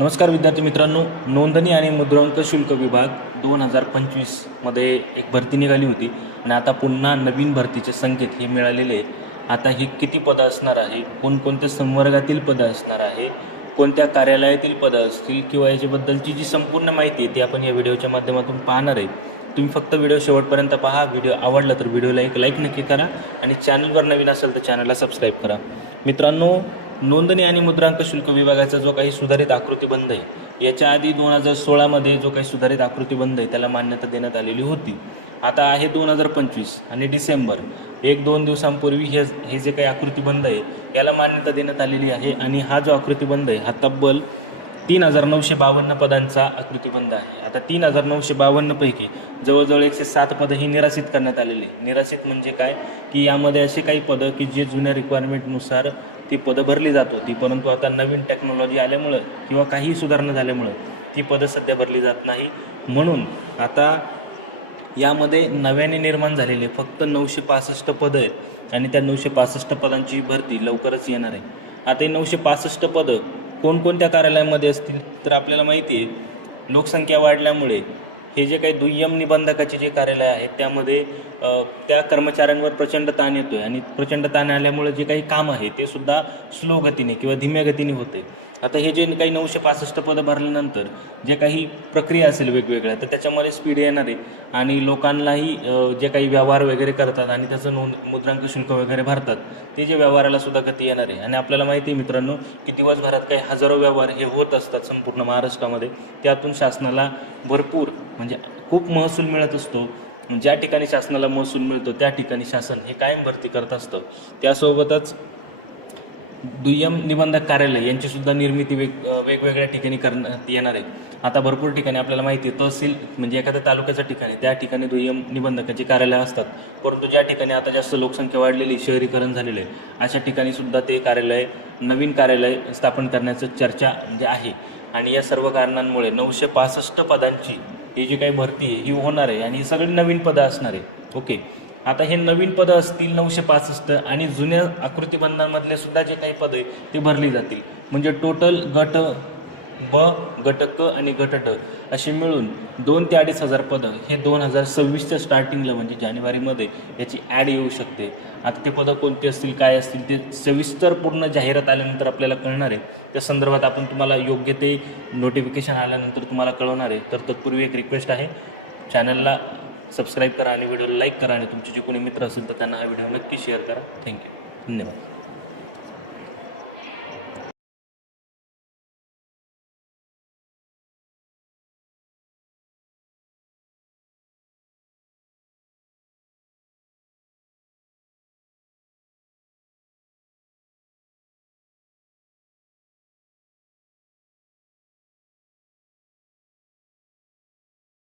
नमस्कार विद्यार्थी मित्रांनो. नोंदणी आणि मुद्रांक शुल्क विभाग दोन हजार पंचवीसमध्ये एक भरती निघाली होती आणि आता पुन्हा नवीन भरतीचे संकेत हे मिळालेले आहेत. आता ही किती पदं असणार आहे? कोणकोणत्या संवर्गातील पदं असणार आहे? कोणत्या कार्यालयातील पदं असतील? किंवा याच्याबद्दलची जी संपूर्ण माहिती आहे ती आपण या व्हिडिओच्या माध्यमातून पाहणार आहे. तुम्ही फक्त व्हिडिओ शेवटपर्यंत पहा. व्हिडिओ आवडला तर व्हिडिओला एक लाईक नक्की करा आणि चॅनलवर नवीन असेल तर चॅनलला सबस्क्राईब करा. मित्रांनो नोंदणी आणि मुद्रांक शुल्क विभागाचा जो काही सुधारित आकृतीबंध आहे याच्या आधी दोन हजार सोळामध्ये जो काही सुधारित आकृतीबंध आहे त्याला मान्यता देण्यात आलेली होती. आता आहे दोन हजार पंचवीस आणि डिसेंबर एक दोन दिवसांपूर्वी हे हे जे काही आकृतीबंध आहे याला मान्यता देण्यात आलेली आहे आणि हा जो आकृतीबंध आहे हा तब्बल तीन हजार नऊशे बावन्न पदांचा आकृतीबंध आहे. आता तीन हजार नऊशे बावन्नपैकी जवळजवळ एकशे सात पदं ही निराशित करण्यात आलेली आहे. म्हणजे काय? की यामध्ये असे काही पदं की जे जुन्या रिक्वायरमेंटनुसार ती पदं भरली जात होती. परंतु आता नवीन टेक्नॉलॉजी आल्यामुळं किंवा काही सुधारणा झाल्यामुळं ती पदं सध्या भरली जात नाही. म्हणून आता यामध्ये नव्याने निर्माण झालेले फक्त नऊशे पासष्ट पदं आहेत आणि त्या नऊशे पासष्ट पदांची भरती लवकरच येणार आहे. आता हे नऊशे पासष्ट पदं कोणकोणत्या कार्यालयामध्ये असतील तर आपल्याला माहिती आहे लोकसंख्या वाढल्यामुळे हे जे काही दुय्यम निबंधकाचे जे कार्यालय आहेत त्यामध्ये त्या कर्मचाऱ्यांवर प्रचंड ताण येतोय आणि प्रचंड ताण आल्यामुळे जे काही काम आहे ते सुद्धा स्लो गतीने किंवा धीम्या गतीने होते आता हे जे काही नऊशे पासष्ट पदं भरल्यानंतर जे काही प्रक्रिया असेल वेगवेगळ्या तर त्याच्यामध्ये स्पीड येणार आहे. आणि लोकांनाही जे काही व्यवहार वगैरे करतात आणि त्याचं नोंद मुद्रांक शुल्क वगैरे भरतात ते जे व्यवहाराला सुद्धा गती येणार आहे. आणि आपल्याला माहिती आहे मित्रांनो की दिवसभरात काही हजारो व्यवहार हे होत असतात संपूर्ण महाराष्ट्रामध्ये. त्यातून शासनाला भरपूर म्हणजे खूप महसूल मिळत असतो. ज्या ठिकाणी शासनाला महसूल मिळतो त्या ठिकाणी शासन हे कायम भरती करत असतं. त्यासोबतच दुय्यम निबंधक कार्यालय यांची सुद्धा निर्मिती वेग वेगवेगळ्या ठिकाणी करण्यात येणार आहे. आता भरपूर ठिकाणी आपल्याला माहिती आहे तहसील म्हणजे एखाद्या तालुक्याच्या ठिकाणी त्या ठिकाणी दुय्यम निबंधकाची कार्यालय असतात. परंतु ज्या ठिकाणी आता जास्त लोकसंख्या वाढलेली शहरीकरण झालेलं आहे अशा ठिकाणी सुद्धा ते कार्यालय नवीन कार्यालय स्थापन करण्याचं चर्चा म्हणजे आहे. आणि या सर्व कारणांमुळे नऊशे पासष्ट पदांची ही जी काही भरती आहे ही होणार आहे आणि ही सगळी नवीन पदं असणार आहे. ओके. आता हे नवीन पदं असतील नऊशे पासष्ट आणि जुन्या आकृतीबंधांमधले सुद्धा जे काही पदं आहे ते भरली जातील. म्हणजे टोटल गट ब गट क आणि गट ड असे मिळून दोन ते अडीच हजार पदं हे दोन हजार सव्वीसच्या स्टार्टिंगला म्हणजे जानेवारीमध्ये याची ॲड येऊ शकते. आता ते पदं कोणती असतील काय असतील ते सविस्तर पूर्ण जाहिरात आल्यानंतर आपल्याला कळणार आहे. त्या संदर्भात आपण तुम्हाला योग्य ते नोटिफिकेशन आल्यानंतर तुम्हाला कळवणार आहे. तर तत्पूर्वी एक रिक्वेस्ट आहे चॅनलला सबस्क्राईब करा आणि व्हिडिओला लाईक करा आणि तुमचे जे कोणी मित्र असेल तर त्यांना हा व्हिडिओ नक्की शेअर करा. थँक्यू. धन्यवाद.